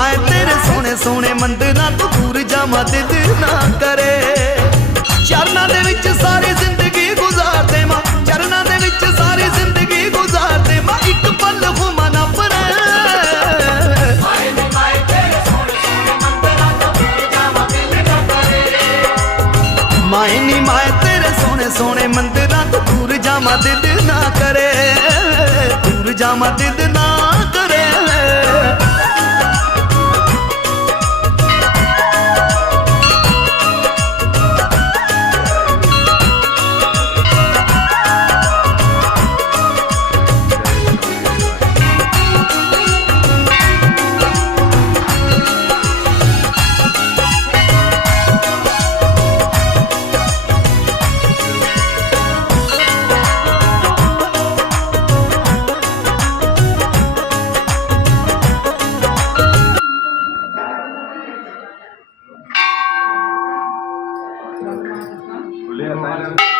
माए तेरे सोने सोने मंदिरां तो दूर जावां दिल ना करे। चरनां दे विच सारी जिंदगी गुजार देवां, चरनां दे विच सारी जिंदगी गुजार देवां, इक पल होवां ना परे। माए नी माए तेरे सोने सोने मंदिरां तो दूर जावां दिल ना करे। माए नी माए तेरे सोने सोने मंदिरां तो दूर जावां दिल ना करे, दूर जावां दिल ना करे। Boleh,